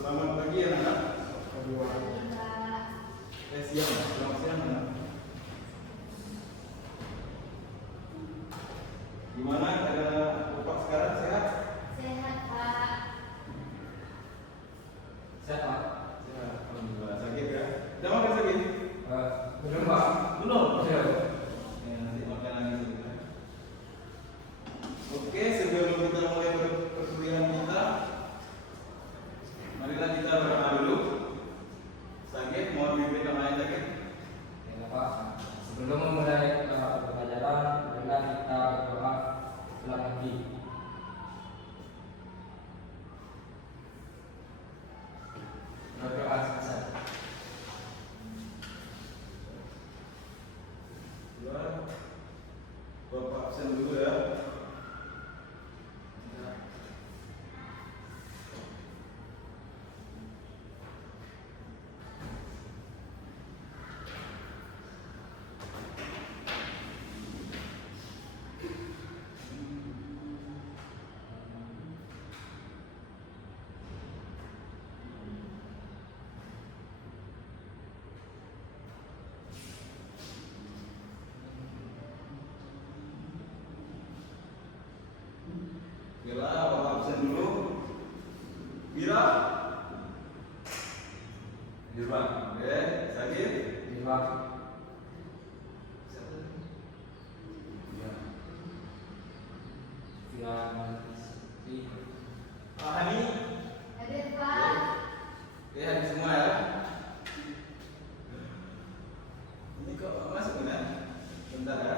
Selamat pagi anak-anak. Siang, selamat siang anak. Gimana keadaan Bapak sekarang, sehat? Sehat, Pak. Sehat, Pak. Sehat, alhamdulillah. Sakit ya? Udah makan sakit? Belum, Pak. Belum? Belum. Ya, nanti makan lagi sebentar. Oke, sebelum kita mulai perkuliahan kita, marilah kita berdoa dulu. Sakit, mohon bimbing namanya sakit. Ya, Pak. Sebelum memulai pelajaran, marilah kita berdoa ulang lagi. Berdoa selesai. Ya, Bapak absen dulu ya. Bila Bapak absen dulu. Bira? Irwan. Oke, sakit? Ini, Pak. Ya, Hani? Hadir, Pak. Oke, hadir semua ya. Ini kok masuk kan? Bentar ya.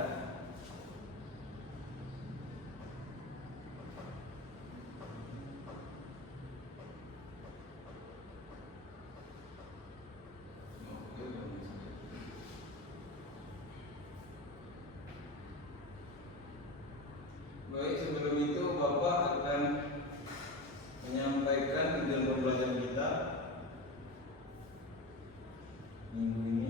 Baik, sebelum itu Bapak akan menyampaikan tujuan pembelajaran kita minggu ini.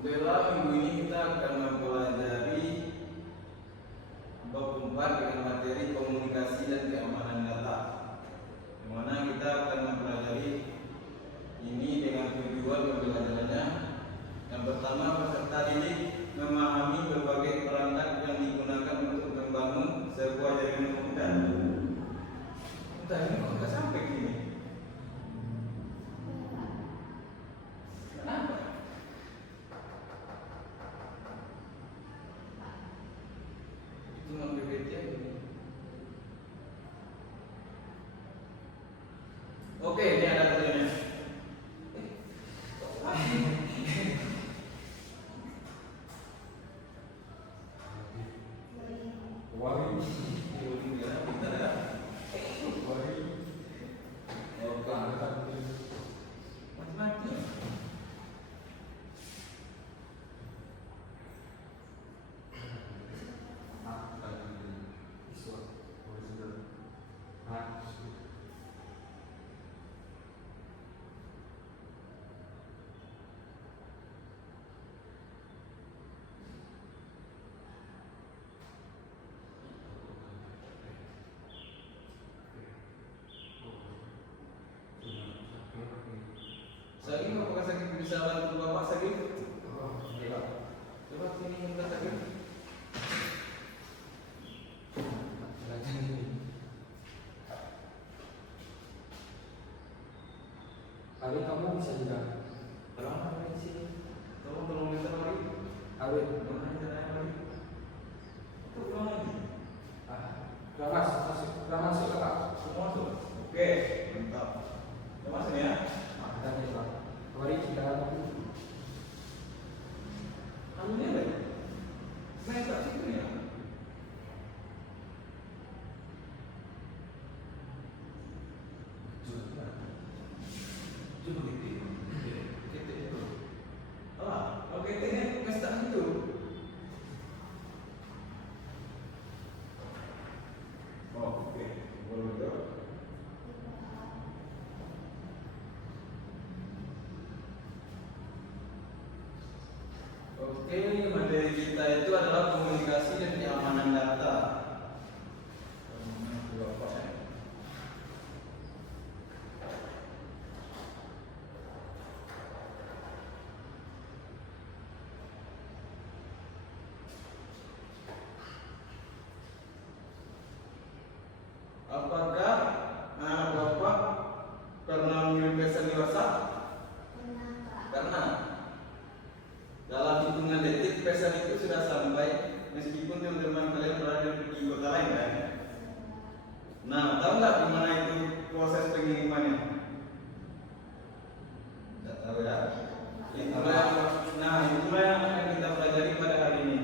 Dalam minggu ini kita akan mempelajari bab 4 dengan materi komunikasi dan keamanan data. Di mana kita akan mempelajari ini dengan tujuan pembelajarannya. Yang pertama, peserta didik memahami berbagai perangkat yang digunakan untuk membangun sebuah jaringan komputer. Entah ini kok nggak sampai gini. Kenapa? Itu non PPT ini. Oke, ini ada tujuannya. Sakit apakah sakit bisa bantu Bapak sakit? Coba sini minta sakit. Kali kamu bisa juga Kalau apa di sini? Tolong minta mari. Awet. Mana caranya mari? Itu pulang lagi. Sudah masuk kakak. Semua masuk. Oke, mantap. Kita masuk ya. Kita nih pak. Kemarin kita lakukan. Kamu ini apa? Main tak situ ya? Coba gitu. Kita itu. Oke, ini nggak tak situ. Oh, oke. Boleh betul. Oke, materi kita itu adalah komunikasi dan keamanan data. Apakah anak bapak pernah mengirim pesan di WhatsApp? Pernah, Pak. Karena dalam hitungan detik pesan itu sudah sampai meskipun teman-teman kalian berada di kota lain kan? Nah, tahu nggak gimana itu proses pengirimannya? Nggak tahu ya? Itulah yang akan kita pelajari pada hari ini.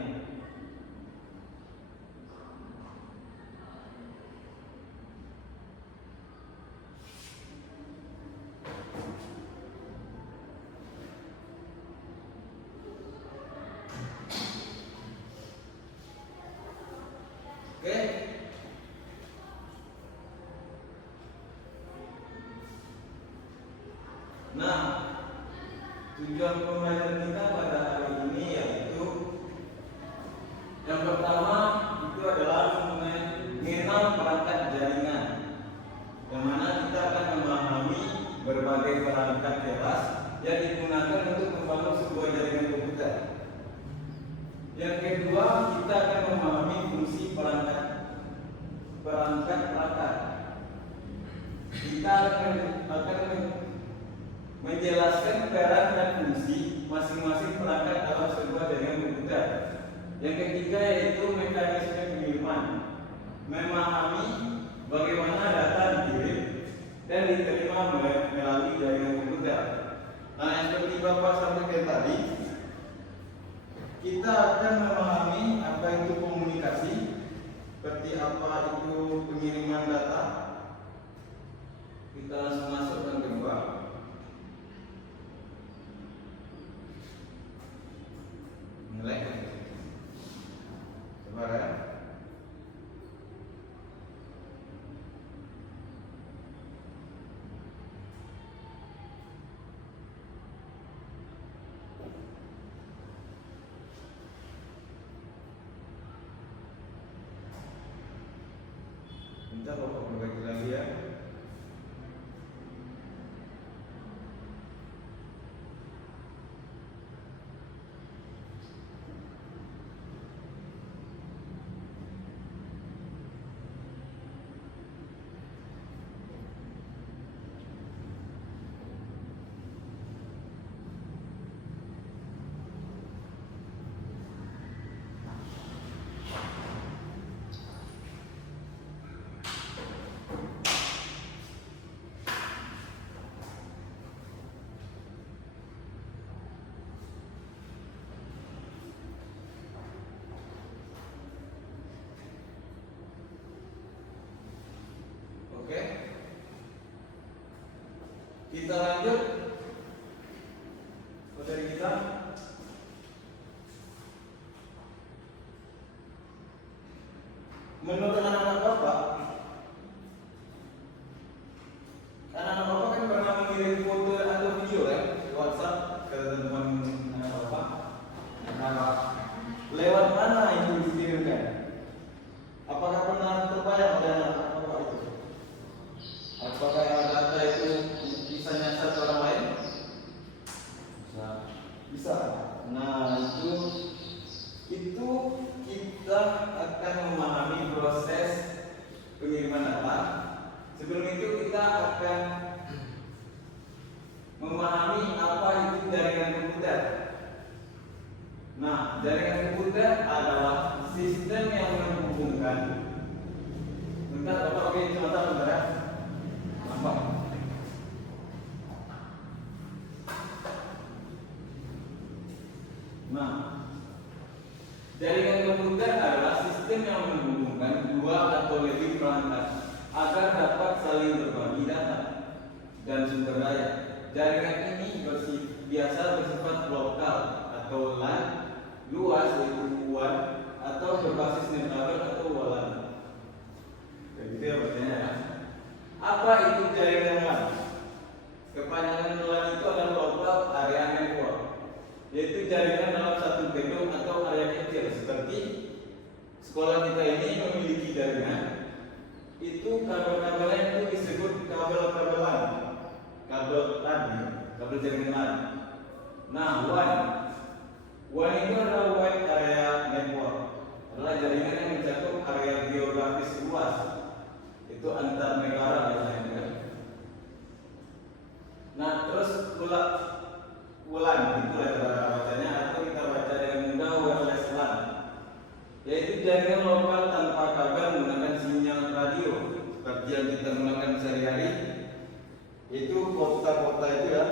Oke. Nah, tujuan pembelajaran kita pada hari ini yaitu yang pertama itu adalah mengenal perangkat jaringan, yang mana kita akan memahami berbagai perangkat keras yang digunakan untuk membangun sebuah jaringan komputer. Yang kedua, kita akan memahami fungsi perangkat. Kita akan menjelaskan peran dan fungsi masing-masing perangkat dalam sebuah jaringan komputer. Yang ketiga yaitu mekanisme pengiriman, memahami bagaimana data dikirim dan diterima melalui jaringan komputer. Nah, yang seperti Bapak sampaikan tadi, kita akan memahami apa itu komunikasi, seperti apa itu pengiriman data. Kita langsung masuk yang kedua. Mulai. Sabar ya. Bentar Bapak berbagi lagi ya. Oke. Kita lanjut materi kita. Menurut anak-anak Bapak, anak-anak Bapak kan pernah mengirim foto atau video ya di WhatsApp ke teman-teman anak Bapak. Nah, lewat mana itu dikirimkan? Apakah pernah terbayang oleh anak-anak Bapak itu? Apakah data itu bisa nyasar ke orang lain? Bisa. Nah, itu kita akan memahami proses pengiriman data. Sebelum itu kita akan memahami apa itu jaringan jaringan komputer adalah sistem yang menghubungkan. Bentar, Bapak oke, sebentar, bentar ya. Nampak? Nah, jaringan komputer adalah sistem yang menghubungkan dua atau lebih perangkat agar dapat saling berbagi data dan sumber daya. Jaringan ini biasa bersifat lokal atau LAN, luas yaitu WAN, atau berbasis netkabel atau WLAN. Begitu ya bertanya ya. Apa itu jaringan LAN? Kepanjangan LAN itu adalah Local Area Network, yaitu jaringan dalam satu gedung atau area kecil. Seperti sekolah kita ini memiliki jaringan, itu kabel-kabelnya itu disebut kabel LAN, kabel LAN, kabel jaringan LAN. Nah, WAN itu adalah Wide Area Network, adalah jaringan yang mencakup area geografis luas, itu antar negara biasanya. Nah, terus WLAN itu cara bacanya, atau kita baca dengan mudah wireless LAN, yaitu jaringan lokal tanpa kabel menggunakan sinyal radio seperti yang kita gunakan sehari-hari, yaitu kota-kota itu ya,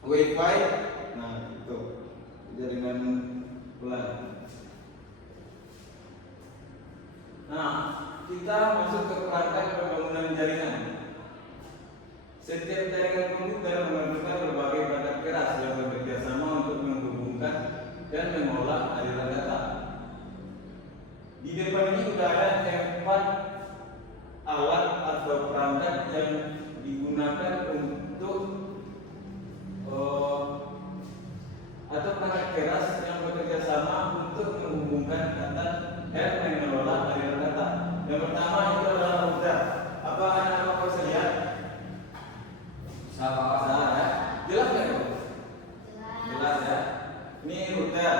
WiFi. Nah, itu jaringan WLAN. Nah, kita masuk ke perangkat pembangunan jaringan. Setiap jaringan komputer memerlukan berbagai perangkat keras yang bekerja sama untuk menghubungkan dan mengolah aliran data. Di depan ini sudah ada 4 alat atau perangkat yang digunakan untuk atau perangkat keras yang bekerja sama untuk menghubungkan data dan mengelola aliran data. Yang pertama itu adalah router. Apa anak-anak bisa lihat? Salah ya? Jelas nggak Bu? Jelas ya. Ini router.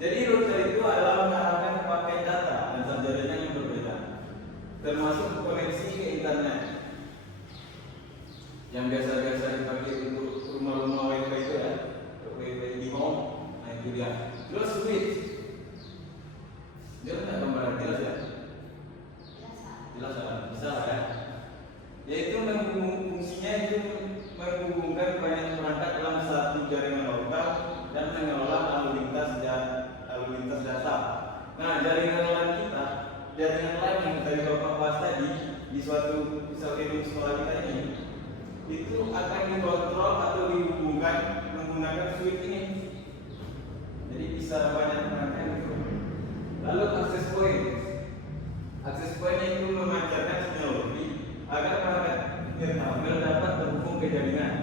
Jadi router itu adalah mengarahkan paket data dan sajarannya yang berbeda, termasuk koneksi ke internet yang biasa-biasa dipakai untuk rumah-rumah WiFi itu ya, WiFi di home. Nah itu dia. Terus switch. Jelas nggak gambaran? Jelas ya? Jelas ya? Bisa ya? Yaitu fungsinya itu menghubungkan banyak perangkat dalam satu jaringan lokal dan mengelola lalu lintas data. Nah, jaringan LAN kita, jaringan LAN yang tadi Bapak bahas tadi di suatu gedung sekolah kita ini, itu akan dikontrol atau dihubungkan menggunakan switch ini. Jadi bisa banyak perangkat itu. Lalu akses point itu memancarkan sinyal lebih agar perangkat netkabel dapat terhubung ke jaringan.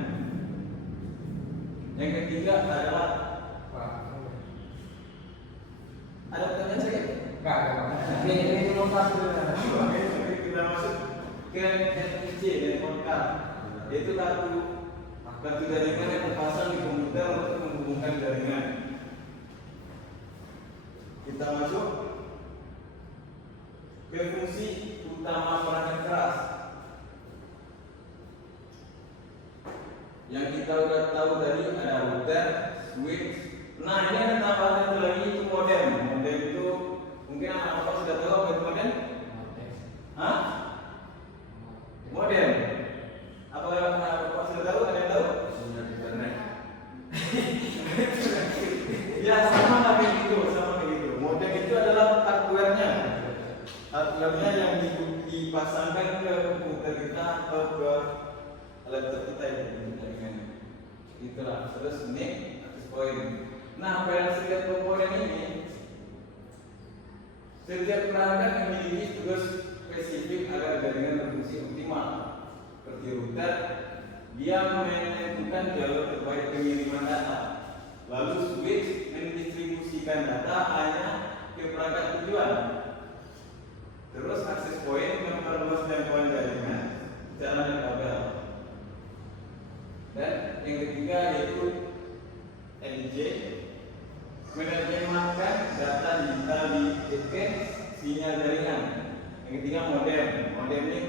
Yang ketiga adalah ada pertanyaan saya? Enggak. Ini belum pasti. Kita masuk ke NFC network card, yaitu kartu jaringan yang terpasang di komputer untuk menghubungkan jaringan. Kita masuk ke fungsi utama perangkat keras. Yang kita udah tahu tadi ada router, switch. Nah, ini ada tambahan satu lagi, itu modem. Modem itu mungkin anak-anak sudah tahu apa itu modem? Hah? Modem. Apa anak-anak sudah tahu? Ada yang tahu? Internet. Ya sama kayak gitu, Modem itu adalah hardware-nya yang dipasangkan ke komputer kita atau ke laptop kita itu. Itulah. Terus ini akses point. Nah, pada setiap komponen ini, setiap perangkat memiliki tugas spesifik agar jaringan berfungsi optimal. Seperti router, dia menentukan jalur terbaik pengiriman data. Lalu switch mendistribusikan data hanya ke perangkat tujuan. Terus akses point memperluas jangkauan jaringan secara netkabel. Dan yang ketiga yaitu NIC, menerjemahkan data digital ke sinyal jaringan. Yang ketiga modem. Modem ini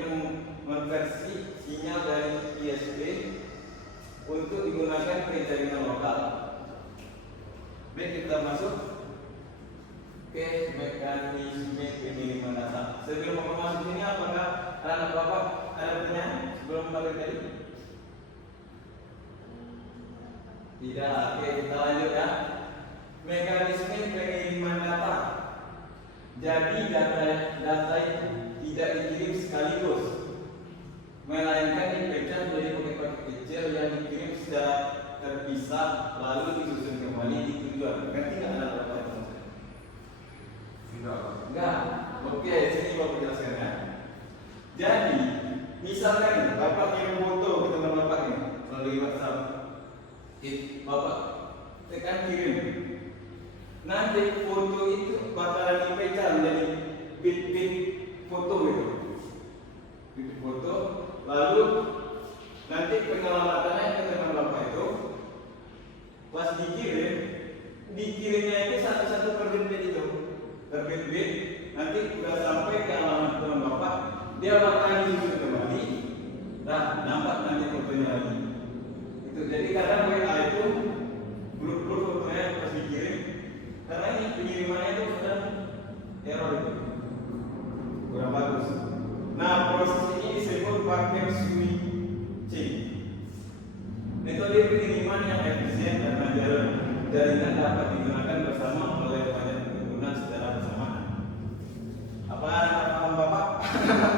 mengonversi sinyal dari ISP untuk digunakan ke jaringan lokal. Baik, kita masuk ke mekanisme pengiriman data. Sebelum Bapak masuk sini, apakah anak Bapak ada pertanyaan sebelum balik tadi? Tidak. Oke, kita lanjut ya. Mekanisme pengiriman data. Jadi data itu tidak dikirim sekaligus, melainkan dipecah menjadi paket-paket kecil yang dikirim secara terpisah lalu disusun kembali di tujuan. Ngerti nggak ada apa itu? Enggak. Oke, sini Bapak jelaskan ya. Jadi, misalkan Bapak kirim foto ke teman Bapak nih melalui WhatsApp, Bapak tekan kirim. Nanti foto itu bakalan dipecah menjadi bit-bit foto gitu. Bit foto, lalu nanti pengelolaannya ke teman Bapak itu pas dikirimnya itu satu-satu per bit itu, per bit. Nanti sudah sampai ke alamat teman Bapak, dia bakalan disusun kembali, nah nampak nanti fotonya lagi. Itu jadi kadang WA itu grup-grup fotonya pas dikirim, karena ini pengirimannya itu sedang error itu, kurang bagus. Nah, proses ini disebut paket switching. Metode pengiriman yang efisien karena jaringan dapat digunakan bersama oleh banyak pengguna secara bersamaan. Apa paham Bapak?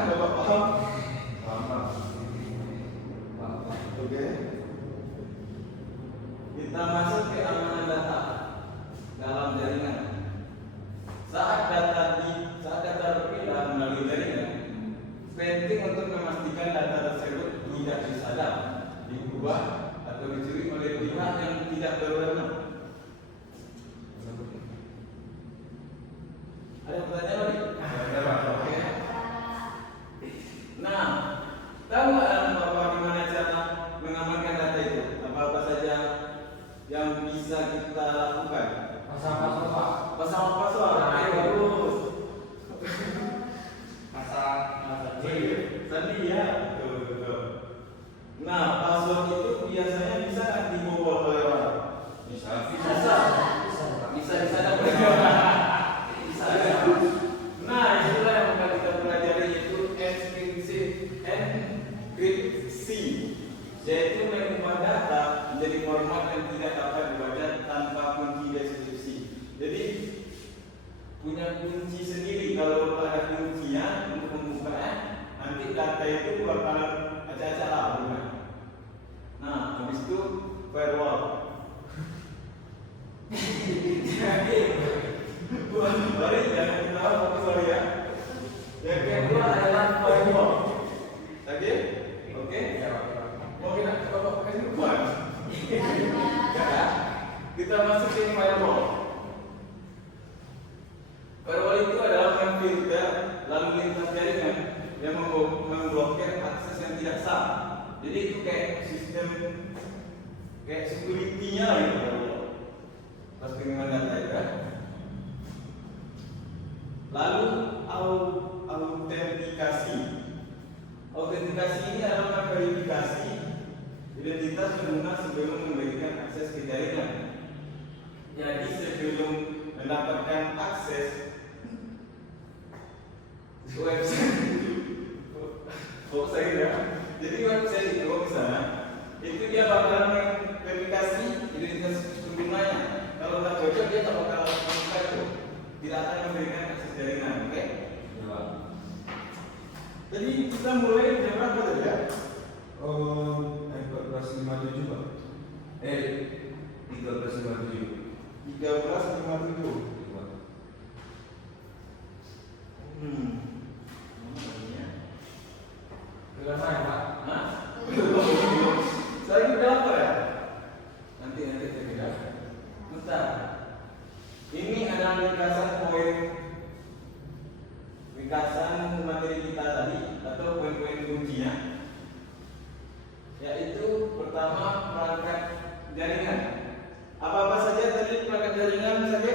Bapak paham? Paham. Oke. Kita masuk ke amanah data dalam jaringan. Saat data berpindah melalui jaringan, penting untuk memastikan data tersebut tidak disadap, diubah, atau dicuri oleh pihak yang tidak berwenang. Ada pertanyaan lagi? Oke. Nah, tahu nggak Bapak gimana cara mengamankan data itu? Apa-apa saja yang bisa kita lakukan? Pasang Pak. Pasang password. Bagus. Sandi ya, betul. Nah, password itu biasanya bisa dibobol oleh orang. Bisa. Nah, itulah yang akan kita pelajari, yaitu enkripsi, yaitu mengubah data menjadi format yang tidak dapat dibaca tanpa kunci deskripsi. Jadi punya kunci sendiri. Kalau ada kuncinya untuk membukanya, nanti data itu bakalan acak-acak lah bukan. Nah, habis itu firewall. Mari jangan ketawa tapi sorry ya. Yang kedua adalah firewall. Oke? Mau kita coba kasih bukan? Ya. Kita masuk ke firewall. Firewall itu adalah memfilter lalu lintas jaringan yang memblokir akses yang tidak sah. Jadi itu kayak sistem, kayak security-nya gitu. Pas pengiriman data itu kan. Lalu autentikasi. Autentikasi ini adalah verifikasi identitas pengguna sebelum memberikan akses ke jaringan. Jadi sebelum mendapatkan akses website, jadi website itu misalnya, itu dia bakalan verifikasi identitas penggunanya. Kalau nggak cocok dia tak bakal membuka itu, tidak akan memberikan akses jaringan, oke? Jadi kita mulai jam berapa tadi ya? 14.57 Pak. 13.57. 13.57. Dengan saya Pak. Hah? Saya udah lapar ya? Nanti saya kira. Bentar. Ini adalah ringkasan materi kita tadi atau poin-poin kuncinya. Yaitu pertama perangkat jaringan. Apa-apa saja tadi perangkat jaringan saja?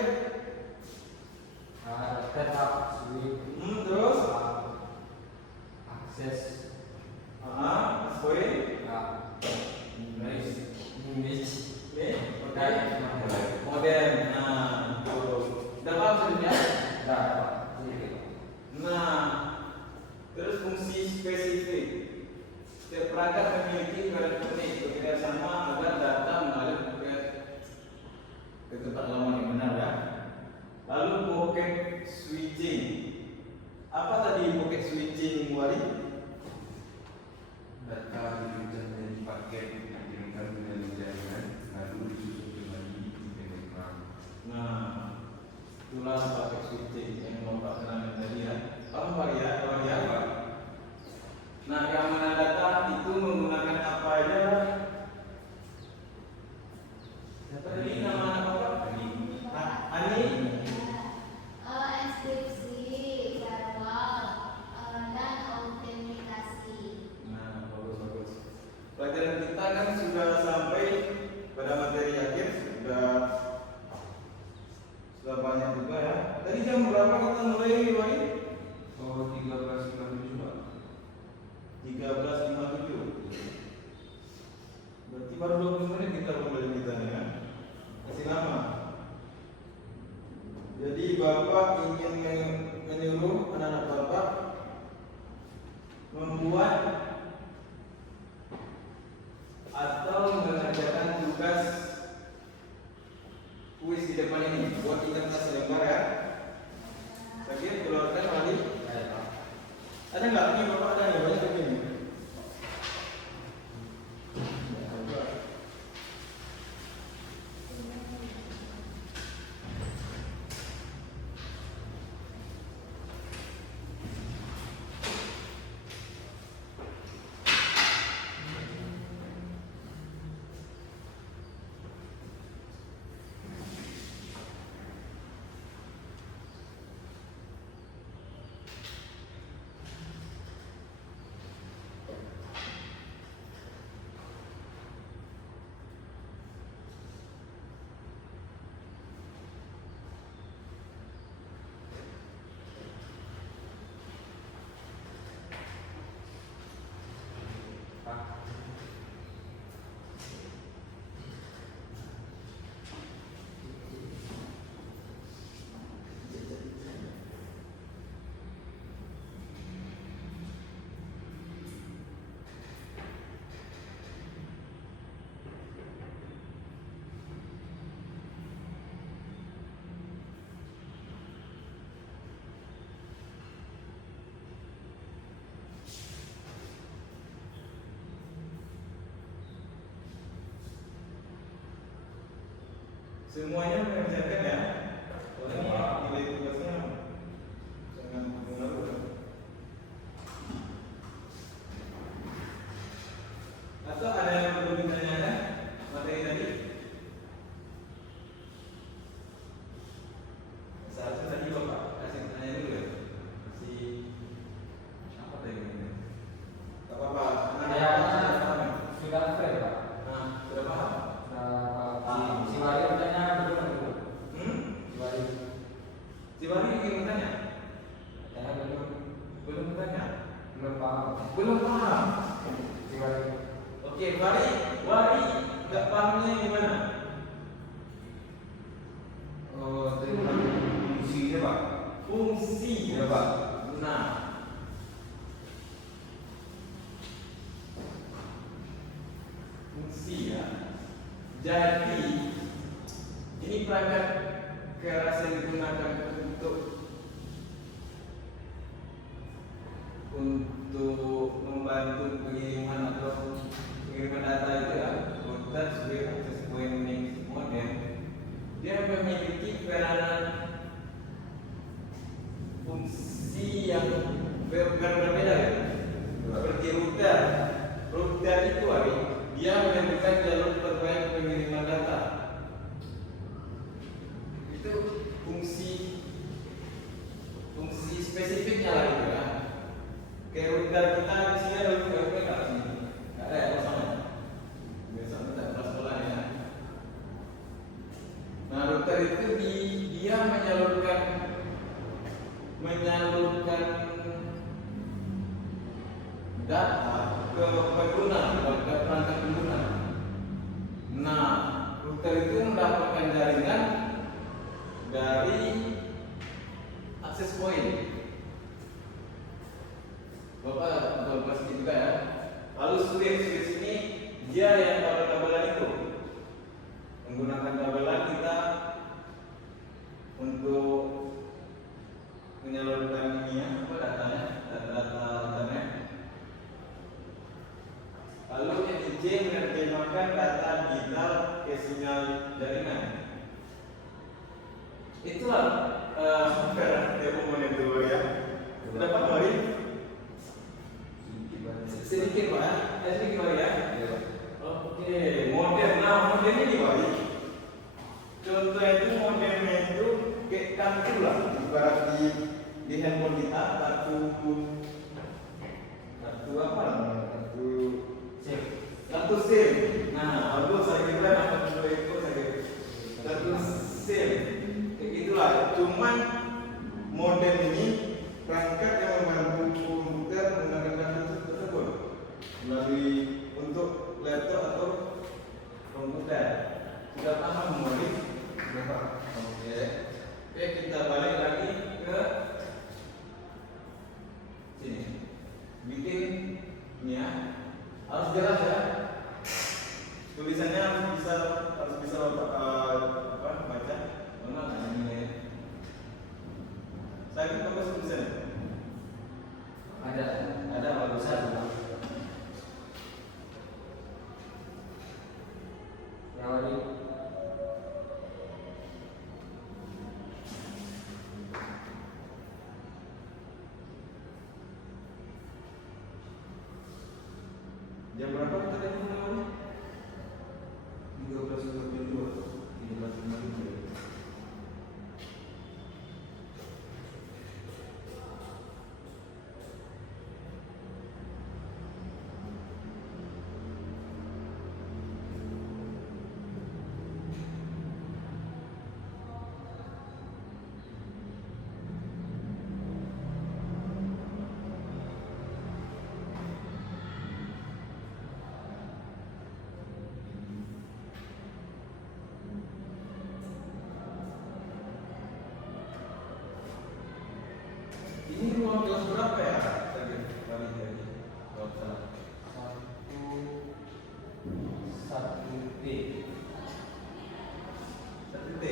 Berarti baru 20 menit kita pembelajaran kita nih kan? Masih lama. Jadi Bapak ingin menyuruh anak-anak Bapak membuat atau mengerjakan tugas kuis di depan ini. Buat kita selembar ya. Saya keluarkan wali. Ada nggak? Ini Bapak ada nggak? Banyak begini. Semuanya mengerjakan ya. Soalnya nilai tugasnya sangat mengaruh. Atau ada yang perlu ditanyakan materi tadi? Seharusnya tadi Bapak kasih tanya dulu ya. Si apa tadi? Tak apa-apa. Sudah fair Pak. Nah, sudah paham? Si Wali bertanya belum? Si Wali ingin bertanya? Saya belum bertanya? paham. Belum paham. Si Wali. Oke, Wali nggak pahamnya gimana? Oh, tadi bukan fungsinya Pak. Fungsi. Iya Pak. Nah, fungsi ya. Jadi ini perangkat keras yang digunakan untuk membantu pengiriman atau pengiriman data itu ya. Router sebagai access point modem, dia memiliki peranan fungsi yang berbeda ya. Seperti router. Router itu dia menentukan jalur terbaik pengiriman data. Itu fungsi spesifiknya lah gitu ya. Kayak router kita di sini ada router nggak sih? Nggak ada ya kosongnya. Biasa kita pernah sekolah ya. Nah router itu dia menyalurkan data ke pengguna, ke perangkat pengguna. Nah, router itu mendapatkan jaringan dari access point. Bapak betul pasti juga ya. Lalu switch ini dia yang kabel-kabelan itu menggunakan kabelan kita untuk menyalurkan ini ya, apa datanya, data internet. Lalu NIC menerjemahkan data digital ke sinyal jaringan. Itulah komponen itu ya. Sudah paham Mari? Sedikit Pak, sedikit Mari ya. Oke, modem. Nah, modem ini Mari. Contoh itu modemnya itu kayak kartu lah, ibarat di handphone kita kartu apa namanya? Kartu SIM. Nah, aku saya kira kartu itu kartu SIM. Kayak gitulah. Cuman modem ini perangkat yang membantu komputer menggunakan kartu tersebut melalui untuk laptop atau tulisannya harus bisa baca. Mana ada nilainya? Saya bagus tulisannya. Ada bagusan. Yang ini Jam berapa kita tadi mulai? 13.52. 13.52. Ini ruang kelas berapa ya? Tadi tadi. Kalau salah. satu T. Satu T.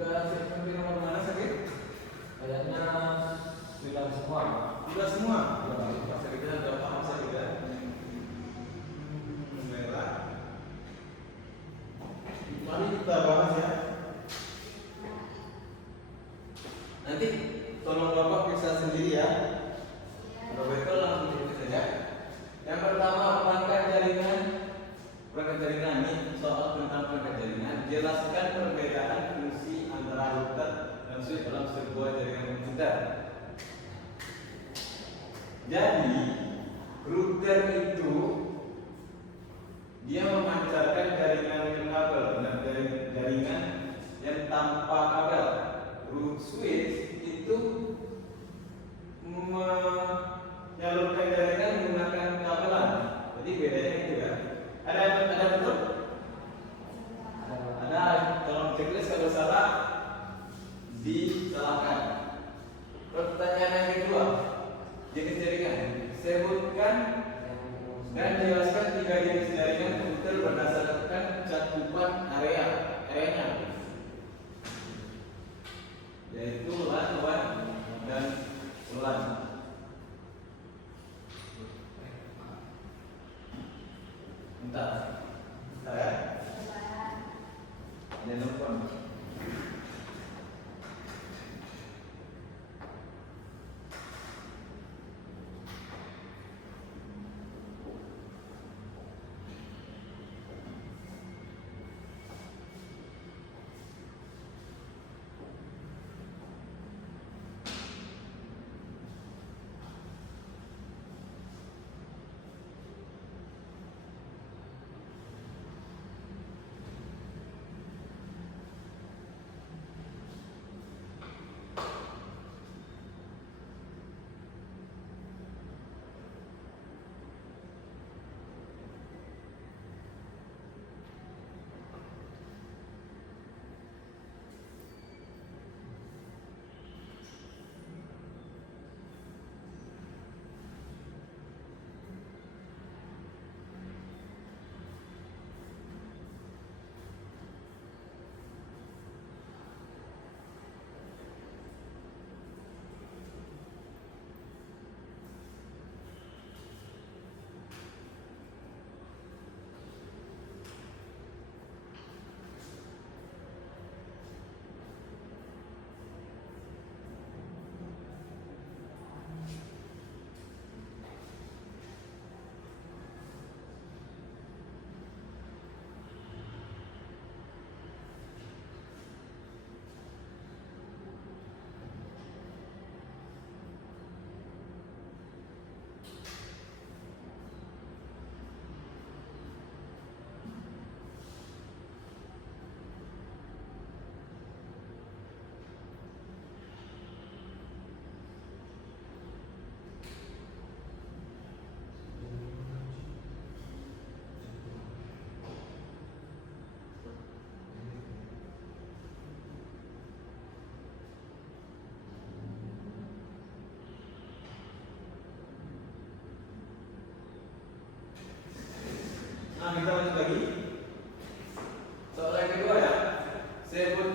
Udah cek di nomor mana sakit? Kayaknya sudah semua. Udah semua. Sakitnya udah paham sakitnya. Merah. Mari kita bahas ya. Nanti tolong Bapak periksa sendiri ya. Bapak itu langsung ikuti saja. Yang pertama perangkat jaringan. Perangkat jaringan ini soal tentang perangkat jaringan. Jelaskan perbedaan fungsi antara router dan switch dalam sebuah jaringan komputer. Jadi router itu dia memancarkan jaringan kabel dan jaringan yang tanpa kabel. Switch itu menyalurkan jaringan menggunakan kabelan. Jadi bedanya itu kan. Ada betul? Ada. Tolong checklist kalau salah disalahkan. Pertanyaan yang kedua, jenis jaringan. Sebutkan dan jelaskan 3 jenis jaringan komputer berdasarkan cakupan areanya, yaitu LAN, WAN, dan LAN. Bentar ya. Ada nelfon.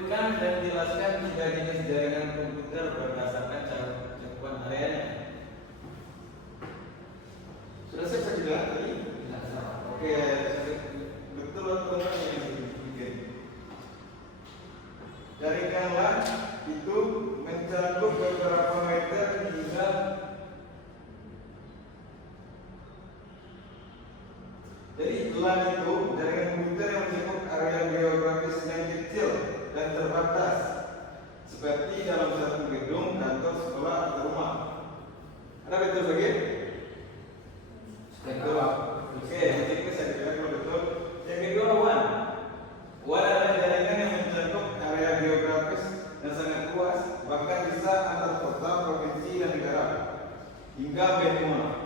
Sebutkan dan jelaskan 3 jenis jaringan komputer berdasarkan cakupan areanya. Sudah saya juga tadi? Oke, betul atau enggak ini? Jaringanlah itu mencakup beberapa meter hingga jadi LAN itu jaringan komputer yang mencakup area geografis yang kecil dan terbatas seperti dalam satu gedung, kantor, sekolah, atau rumah. Ada betul lagi? Betul. Oke, jadi saya kira kalau betul. Yang kedua, WAN. WAN adalah jaringan yang mencakup area geografis yang sangat luas, bahkan bisa antar kota, provinsi, dan negara hingga benua.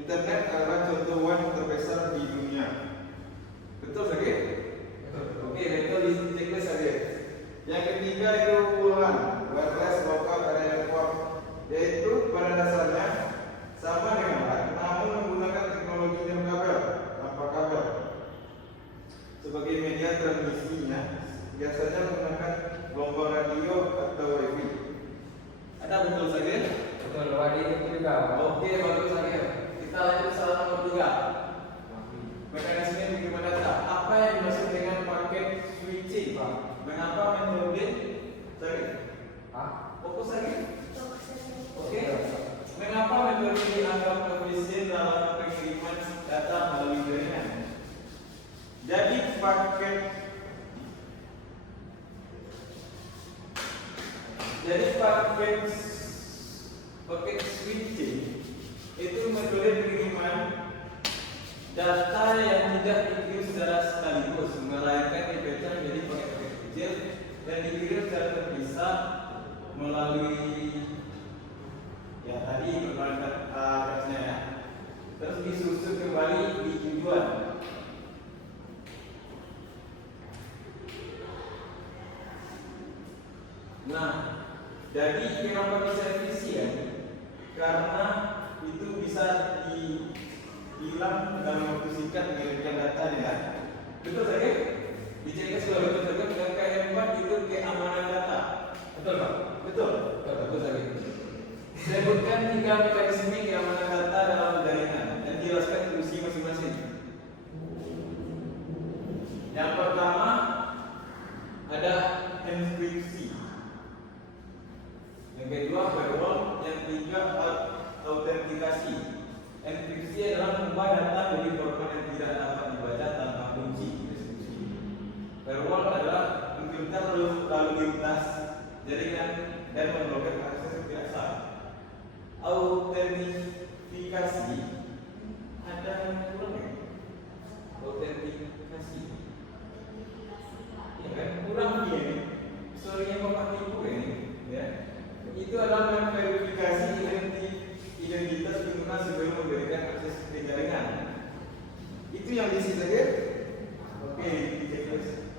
Internet adalah contoh WAN terbesar di dunia. Betul lagi? Oke, betul di checklist saja. Yang ketiga itu WLAN, wireless local area network, yaitu pada dasarnya sama dengan WAN, namun menggunakan teknologi kabel tanpa kabel sebagai media transmisinya, biasanya menggunakan gelombang radio atau WiFi. Ada betul saja? Betul, wadi itu juga. Oke, bagus saja. Kita lanjut soal nomor 3. Mekanisme bagaimana data? Apa yang dimaksud dengan paket switching? Mengapa metode? Sorry. Fokus lagi. Oke. Mengapa metode dianggap efisien dalam pengiriman data melalui jaringan? Jadi paket switching itu metode pengiriman data yang tidak dikirim secara sekaligus, melainkan dipecah menjadi paket-paket kecil dan dikirim secara terpisah melalui tadi perangkat atasnya ya. Terus disusun kembali di tujuan. Nah, jadi kenapa bisa efisien? Karena itu bisa hilang dalam waktu singkat mengirimkan datanya ya. Betul saja? Dicek kalau betul saja. Yang keempat itu keamanan data. Betul Pak? Betul. Betul saja. Sebutkan 3 mekanisme keamanan data dalam jaringan dan jelaskan fungsi masing-masing. Yang pertama ada enkripsi. Yang kedua firewall, yang ketiga autentikasi. Enkripsi adalah mengubah data dari format yang tidak dapat dibaca tanpa kunci. Firewall adalah mengfilter lalu lintas jaringan dan memblokir akses yang tidak sah. Autentikasi ada yang kurang ya? Autentikasi ya kan kurang dia nih. Sorenya Bapak Ibu ini ya. Itu adalah memverifikasi identitas pengguna sebelum memberikan akses ke jaringan. Itu yang di sini saja. Oke, di checklist.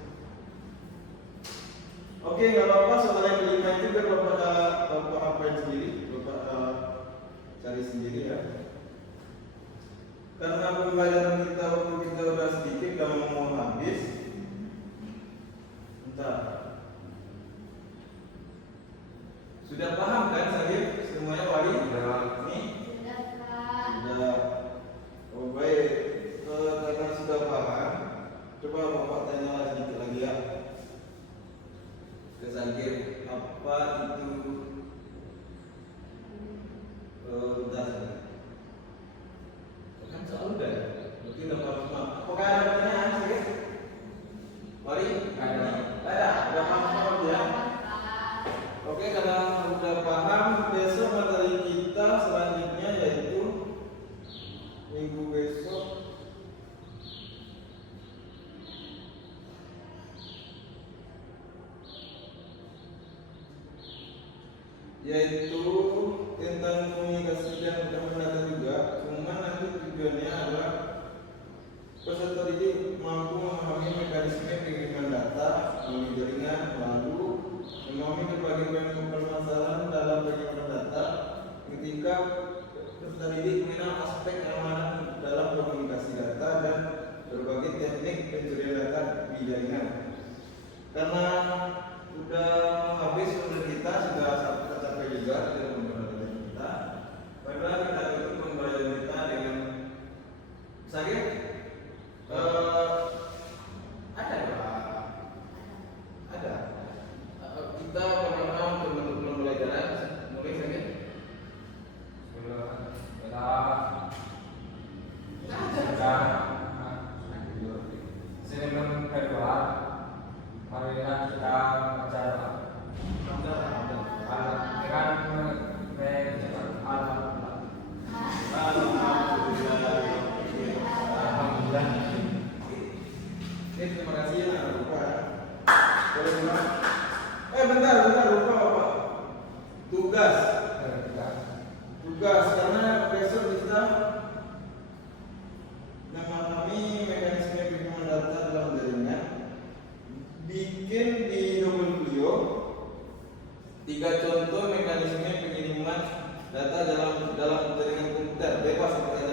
Oke, nggak apa-apa. Soal yang kelima itu biar Bapak apain sendiri, Bapak cari sendiri ya. Karena pembelajaran kita waktu kita udah sedikit dan mau habis. Bentar. Sudah paham kan Sahib? Semuanya wali? Ini? Sudah. Oh baik. Karena sudah paham, coba Bapak tanya sedikit lagi ya. Ke Sahib, apa itu? Bentar. Kan soal udah. Mungkin udah paham semua. Apakah ada pertanyaan Sahib? Wali? Ada. Udah paham ya? Oke, karena udah paham, besok materi kita selanjutnya yaitu minggu besok yaitu tentang komunikasi dan data juga. Cuma nanti tujuannya adalah peserta didik mampu memahami mekanisme pengiriman data melalui jaringan, lalu memahami berbagai permasalahan dalam pengiriman data ketika peserta didik mengenal aspek keamanan dalam komunikasi data dan berbagai teknik pencurian data di jaringan. Karena Bentar, lupa Bapak. Tugas. Tugas karena besok kita memahami mekanisme pengiriman data dalam jaringan. Bikin di double video 3 contoh mekanisme pengiriman data dalam jaringan komputer, bebas pakai